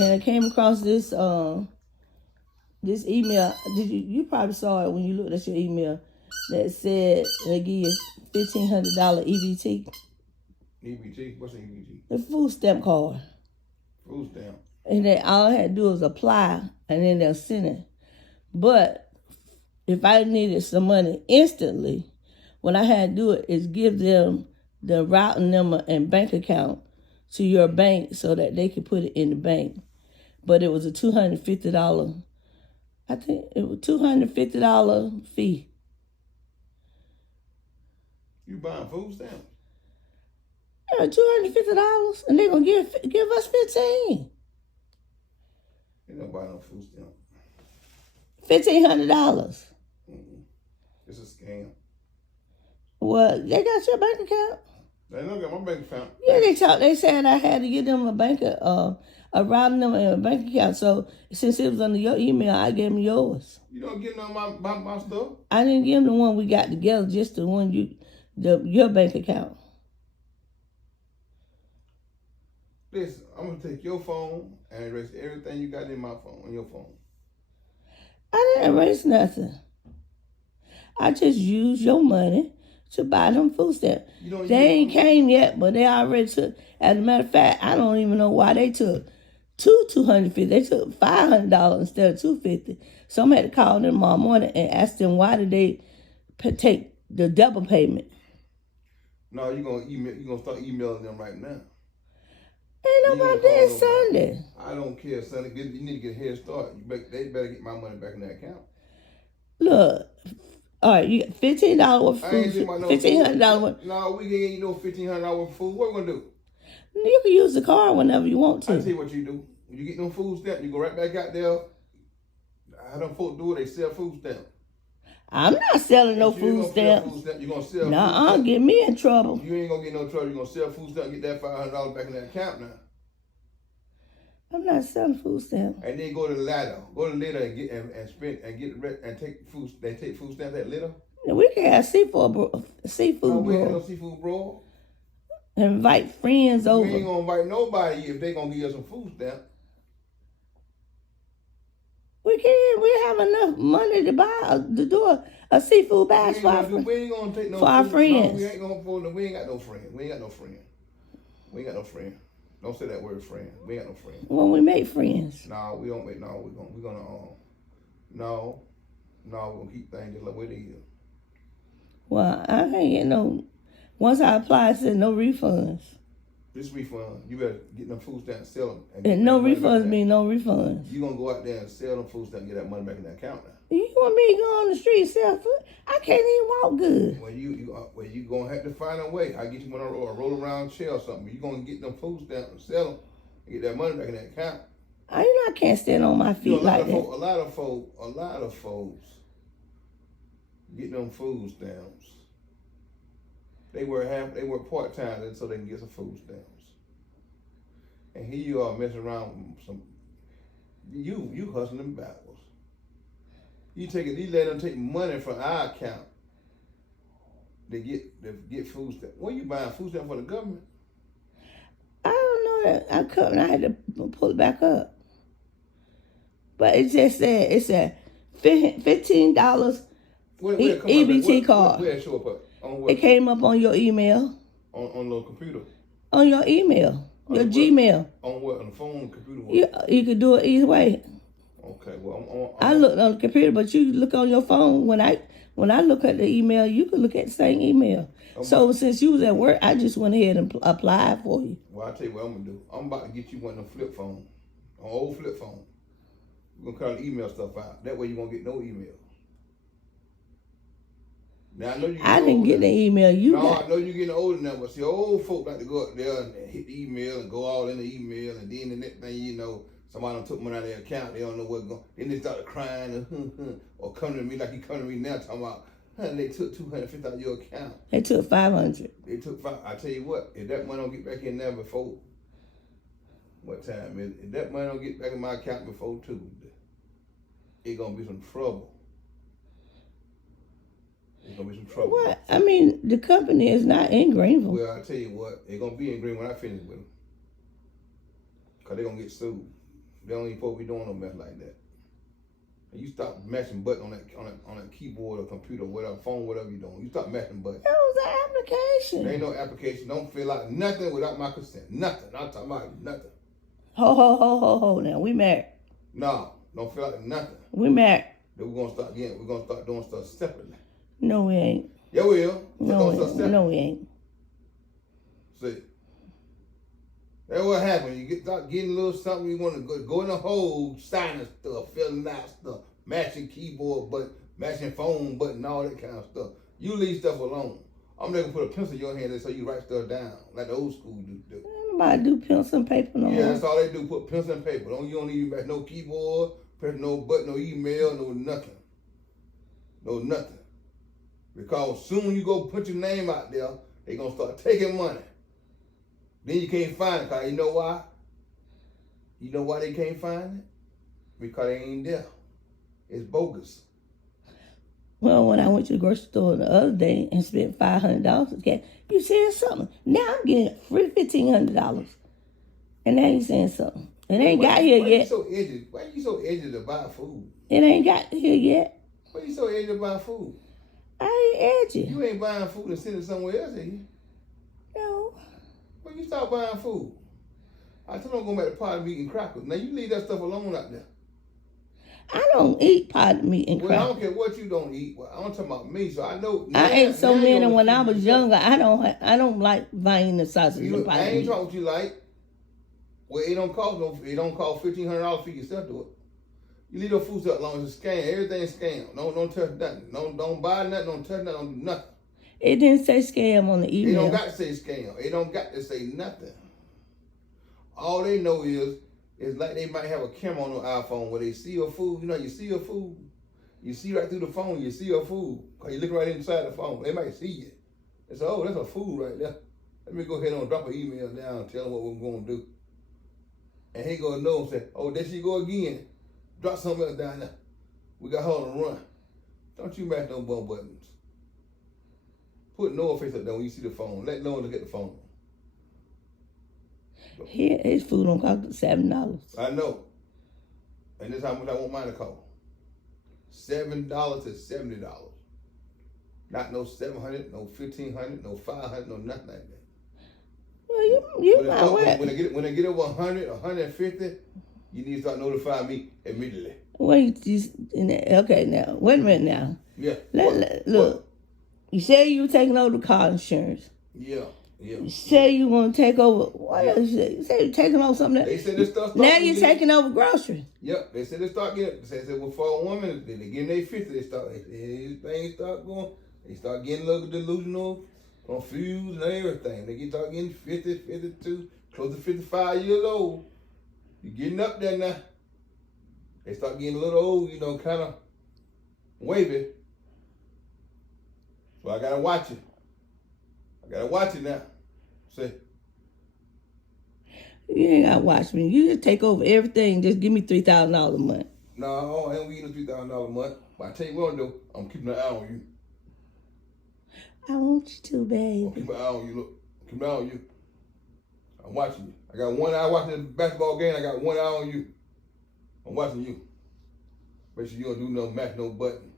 and I came across this this email. You probably saw it when you looked at your email that said they give you $1,500 EBT. EBT? What's an EBT? The food stamp card. Food stamp. And then all I had to do was apply, and then they'll send it. But if I needed some money instantly, what I had to do is give them the routing number and bank account to your bank so that they could put it in the bank. But it was a $250, I think it was $250 fee. You buying food stamps? Yeah, $250, and they're gonna give us $15. They don't buy no food stamp. $1,500. It's a scam. Well, they got your bank account. They don't got my bank account. Yeah, they said I had to give them a routing number and a bank account. So since it was under your email, I gave them yours. You don't give them my stuff? I didn't give them the one we got together, just the one your bank account. Listen, I'm gonna take your phone and erase everything you got in my phone, on your phone. I didn't erase nothing. I just used your money to buy them food stamps. They ain't came yet, but they already took. As a matter of fact, I don't even know why they took $250. They took $500 instead of $250. So I'm had to call them tomorrow morning and ask them why did they take the double payment. No, you're gonna start emailing them right now. Ain't nobody there Sunday. I don't care, Sunday. You need to get a head start. They better get my money back in that account. Look, all right, you got $15 worth of food. $1,500 worth. No, we ain't get no $1,500 worth of food. What we gonna do? You can use the card whenever you want to. I tell you what you do. When you get them food stamps, you go right back out there. How them folks do it? They sell food stamps. I'm not selling no food stamps. You're gonna sell. Nah, get me in trouble. You ain't gonna get no trouble. You're gonna sell food stamps and get that $500 back in that account now. I'm not selling food stamps. And then go to the ladder. Go to the ladder and get and spend and get and take food. They take food stamps at ladder. Yeah, we can have seafood, bro. No, we ain't no seafood, bro. Invite friends over. We ain't gonna invite nobody if they gonna give us some food stamps. We have enough money to do a seafood bash for our friends. We ain't gonna take no for our friends. No, we ain't gonna afford no. We ain't got no friend. We ain't got no friend. We ain't got no friend. Don't say that word, friend. We ain't got no friend. When we make friends. No, we don't make. No, we're gonna no, we're gonna keep things just like what they is. Well, I can't get no. Once I apply, it said no refunds. This refund, you better get them food stamps, sell them. And no refunds mean no refunds. You gonna go out there and sell them food stamps and get that money back in that account now. You want me to go on the street and sell food? I can't even walk good. Well, you gonna have to find a way. I get you on a roll around chair or something. You gonna get them food stamps and sell them and get that money back in that account. I can't stand on my feet like that. A lot of folks get them food stamps. They work part-time so they can get some food stamps. And here you are messing around with some, you hustling backwards. You let them take money from our account to get food stamps. What are you buying food stamps for the government? I don't know that. I had to pull it back up. But it just said, $15 EBT card. Where it show up at? It came up on your email. On the computer? On your email. Your Gmail. On what? On the phone, computer? You could do it either way. Okay, well, I looked on the computer, but you look on your phone. When I look at the email, you could look at the same email. So since you was at work, I just went ahead and applied for you. Well, I'll tell you what I'm going to do. I'm about to get you one of them flip phones. An old flip phone. We're going to cut the email stuff out. That way you won't get no email. Now, I didn't get the email you got. I know you're getting older now, but see, old folk like to go up there and hit the email and go all in the email, and then the next thing you know, somebody done took money out of their account. They don't know what's going on. Then they start crying or coming to me like you coming to me now talking about, they took $250 out of your account. They took $500. They took $500. I tell you what, if that money don't get back in there before, what time is it? If that money don't get back in my account before Tuesday, it's going to be some trouble. It's going to be some trouble. What? I mean, the company is not in Greenville. Well, I tell you what, it's going to be in Greenville when I finish with them. Because they're going to get sued They don't even supposed to be doing no mess like that. And you stop mashing buttons on that keyboard or computer, whatever, phone, whatever you're doing. You stop mashing buttons. That was an application. There ain't no application. Don't fill out nothing without my consent. Nothing. I'm talking about nothing. Ho. Now we married. No, don't fill out nothing. We married. Then we're gonna start doing stuff separately. No, we ain't. Yeah, we will. No, we ain't. See. That's what happened. You start getting a little something, you want to go in the hole, signing stuff, filling out stuff, matching keyboard button, matching phone button, all that kind of stuff. You leave stuff alone. I'm not gonna put a pencil in your hand so you write stuff down, like the old school do. Nobody do pencil and paper no more. Yeah, that's all they do, put pencil and paper. You don't even match no keyboard, press no button, no email, no nothing. No nothing. Because soon you go put your name out there, they gonna start taking money. Then you can't find it, cause you know why? You know why they can't find it? Because they ain't there. It's bogus. Well, when I went to the grocery store the other day and spent $500 for cash, you said something. Now I'm getting free $1,500, and they ain't saying something. It ain't got here yet. Why you so edgy to buy food? It ain't got here yet. Why you so edgy to buy food? I ain't edgy. You ain't buying food and sending it somewhere else, are you? No. When you start buying food, I told them go back to pot meat and crackers. Now you leave that stuff alone out there. I don't eat potted meat and crackers. Well, I don't care what you don't eat. Well, I'm talking about me, so I know. I ate so many when I was younger. I don't like Vienna sausage and potted meat. I ain't talking what you like. Well, it don't cost $1,500 for yourself to it. You leave those foods up long as it's scam. Everything's scam. Don't touch nothing. Don't buy nothing. Don't touch nothing. Don't do nothing. It didn't say scam on the email. It don't got to say scam. It don't got to say nothing. All they know is like they might have a camera on their iPhone where they see your food. You know, you see your food. You see right through the phone. You see your food. Because you look right inside the phone. They might see it. They say, oh, that's a food right there. Let me go ahead and drop an email down and tell them what we're going to do. And he going to know and say, oh, there she go again. Drop something else down there. We got her on the run. Don't you match no bum buttons. Put Noah face up there when you see the phone. Let Noah look at the phone. Here, his food don't cost $7. I know. And this is how much I want mine to cost. $7 to $70. Not no $700, no $1,500, no $500, no nothing like that. Well, you might work. When they get over 100, 150, you need to start notifying me immediately. Wait, okay, now wait a minute now. Yeah. Look, you say you taking over the car insurance. Yeah. You say you want to take over. What else you say? You say you're taking over something else. They said this stuff. Now you're taking over groceries. Yep. They said they start getting. They said well, for a woman, they get in their 50s. They start. Things start going. They start getting a little delusional, confused, and everything. They start getting 50, 52, close to 55 years old. You're getting up there now. They start getting a little old, kind of wavy. So I gotta watch it. I gotta watch it now. See? You ain't gotta watch me. You just take over everything. Just give me $3,000 a month. No, I ain't giving you $3,000 a month. But I tell you what, though, I'm keeping an eye on you. I want you to, baby. I'm keeping an eye on you. Look, I'm keeping an eye on you. I'm watching you. I got one eye watching the basketball game. I got one eye on you. I'm watching you. Make sure you don't do no match, no button.